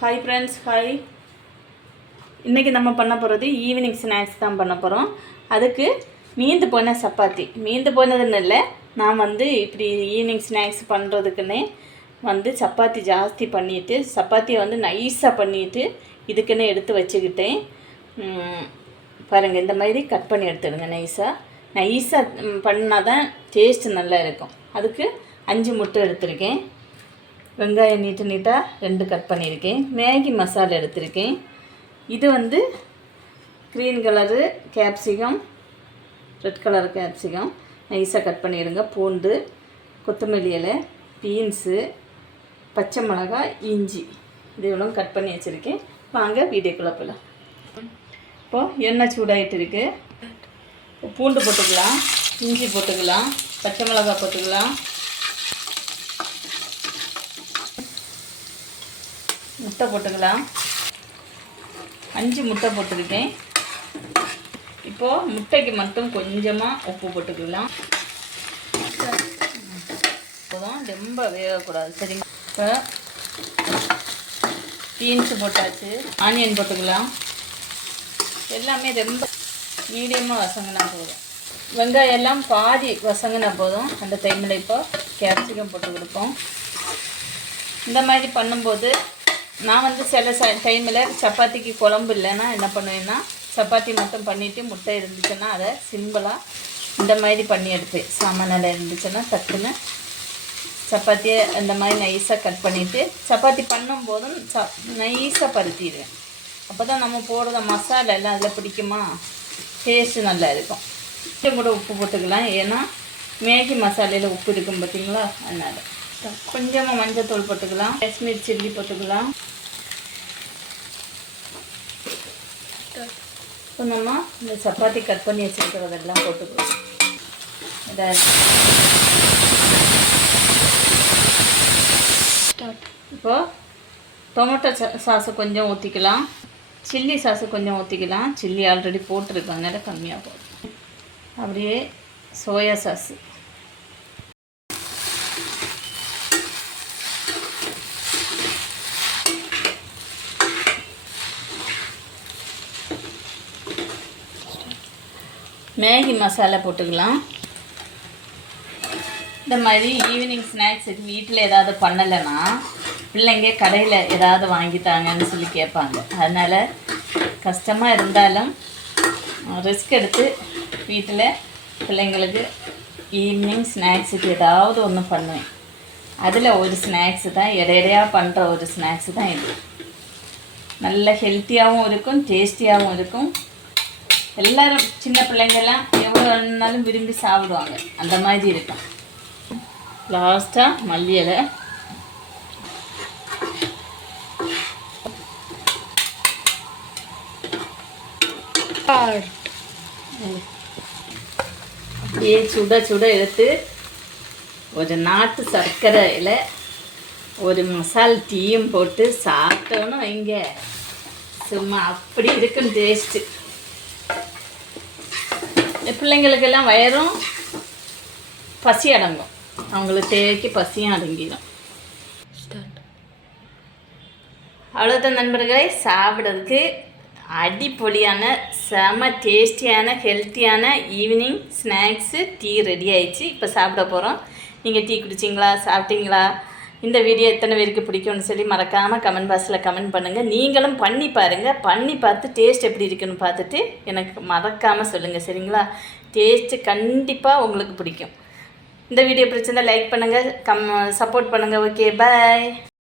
Hi friends, hi. இன்றைக்கி நம்ம பண்ண போகிறது ஈவினிங் ஸ்நாக்ஸ் தான் பண்ண போகிறோம். அதுக்கு மீந்து போன சப்பாத்தி, மீந்து போனதுன்னு இல்லை, நான் இப்படி ஈவினிங் ஸ்நாக்ஸ் பண்ணுறதுக்குன்னே சப்பாத்தி ஜாஸ்தி பண்ணிவிட்டு சப்பாத்தியை நைஸாக பண்ணிவிட்டு இதுக்குன்னு எடுத்து வச்சுக்கிட்டேன். பாருங்கள், இந்த மாதிரி கட் பண்ணி எடுத்துடுங்க. நைஸாக பண்ணால் தான் டேஸ்ட்டு நல்லா இருக்கும். அதுக்கு 5 முட்டை எடுத்திருக்கேன். வெங்காயம் நீட்டாக 2 கட் பண்ணியிருக்கேன். மேகி மசாலா எடுத்திருக்கேன். இது green colour capsicum, red colour capsicum நைஸாக கட் பண்ணிடுங்க. பூண்டு, கொத்தமல்லி இலை, பீன்ஸு, பச்சை மிளகாய், இஞ்சி இது இவ்வளோ கட் பண்ணி வச்சுருக்கேன். வாங்க வீடியோக்குள்ளே போகலாம். இப்போது எண்ணெய் சூடாகிட்டு இருக்குது. பூண்டு போட்டுக்கலாம், இஞ்சி போட்டுக்கலாம், பச்சை மிளகாய் போட்டுக்கலாம், முட்டை போட்டுக்கலாம். 5 முட்டை போட்டுருக்கேன். இப்போது முட்டைக்கு மட்டும் கொஞ்சமாக உப்பு போட்டுக்கலாம். இப்போதான் ரொம்ப வேகக்கூடாது, சரிங்க. இப்போ பீன்ஸு போட்டாச்சு, ஆனியன் போட்டுக்கலாம். எல்லாமே ரொம்ப மீடியமாக வசங்கினா போதும். வெங்காயம் எல்லாம் பாதி வசங்கினா போதும். அந்த டைமில் இப்போ கேப்சிகம் போட்டு கொடுப்போம். இந்த மாதிரி பண்ணும்போது நான் சில டைமில் சப்பாத்திக்கு குழம்பு இல்லைன்னா என்ன பண்ணுவேன்னா, சப்பாத்தி மட்டும் பண்ணிவிட்டு முட்டை இருந்துச்சுன்னா அதை சிம்பிளாக இந்த மாதிரி பண்ணி எடுப்பேன். சாமானில் இருந்துச்சுன்னா டக்குன்னு சப்பாத்தியை இந்த மாதிரி நைஸாக கட் பண்ணிவிட்டு சப்பாத்தி பண்ணும்போதும் நைஸாக பருத்திடுவேன். அப்போ தான் நம்ம போடுற மசாலா எல்லாம் அதில் பிடிக்குமா, டேஸ்ட்டு நல்லா இருக்கும். கொஞ்சம் கூட உப்பு போட்டுக்கலாம், ஏன்னா மேகி மசாலையில் உப்பு இருக்கும் பார்த்தீங்களா, அதனால். கொஞ்சமாக மஞ்சள் தூள் போட்டுக்கலாம், காஷ்மீர் சில்லி போட்டுக்கலாம். நம்ம இந்த சப்பாத்தி கட் பண்ணி வச்சுருக்கிறதெல்லாம் போட்டுக்கலாம். இப்போது டொமேட்டோ சாஸு கொஞ்சம் ஊற்றிக்கலாம், சில்லி சாஸு கொஞ்சம் ஊற்றிக்கலாம். சில்லி ஆல்ரெடி போட்டிருக்கோம், அதனால் கம்மியாக போடும். அப்படியே சோயா சாஸு, மேகி மசாலா போட்டுக்கலாம். இந்த மாதிரி ஈவினிங் ஸ்நாக்ஸுக்கு வீட்டில் ஏதாவது பண்ணலைன்னா பிள்ளைங்க கடையில் ஏதாவது வாங்கித்தாங்கன்னு சொல்லி கேட்பாங்க. அதனால் கஷ்டமாக இருந்தாலும் ரிஸ்க் எடுத்து வீட்டில் பிள்ளைங்களுக்கு ஈவினிங் ஸ்நாக்ஸுக்கு ஏதாவது ஒன்று பண்ணுவேன். அதில் ஒரு ஸ்நாக்ஸு தான், இடையிடையாக பண்ணுற ஒரு ஸ்நாக்ஸு தான் இது. நல்ல ஹெல்த்தியாகவும் இருக்கும், டேஸ்டியாகவும் இருக்கும். எல்லோரும் சின்ன பிள்ளைங்கள்லாம் எவ்வளோ வேணுனாலும் விரும்பி சாப்பிடுவாங்க. அந்த மாதிரி இருக்கும். லாஸ்ட்டாக மல்லி இலை, அப்படியே சுட எடுத்து ஒரு நாட்டு சர்க்கரையில் ஒரு மசால் டீயும் போட்டு சாப்பிட்டோன்னு வைங்க, சும்மா அப்படி இருக்கும் டேஸ்ட்டு. பிள்ளைங்களுக்கெல்லாம் வயரும் பசி அடங்கும், அவங்களுக்கு தேவைக்கு பசியும் அடங்கிடும். அவ்வளோதான் நண்பர்களே, சாப்பிட்றதுக்கு அடிப்பொலியான செம டேஸ்டியான ஹெல்த்தியான ஈவினிங் ஸ்நாக்ஸு டீ ரெடி ஆயிடுச்சு. இப்போ சாப்பிட போகிறோம். நீங்கள் டீ குடிச்சிங்களா, சாப்பிட்டீங்களா? இந்த வீடியோ எத்தனை பேருக்கு பிடிக்கும்னு சொல்லி மறக்காமல் கமெண்ட் பாக்ஸில் கமெண்ட் பண்ணுங்கள். நீங்களும் பண்ணி பாருங்கள். பண்ணி பார்த்து டேஸ்ட் எப்படி இருக்குன்னு பார்த்துட்டு எனக்கு மறக்காமல் சொல்லுங்கள், சரிங்களா? டேஸ்ட்டு கண்டிப்பாக உங்களுக்கு பிடிக்கும். இந்த வீடியோ பிடிச்சிருந்தால் லைக் பண்ணுங்கள், சப்போர்ட் பண்ணுங்கள். ஓகே, பாய்.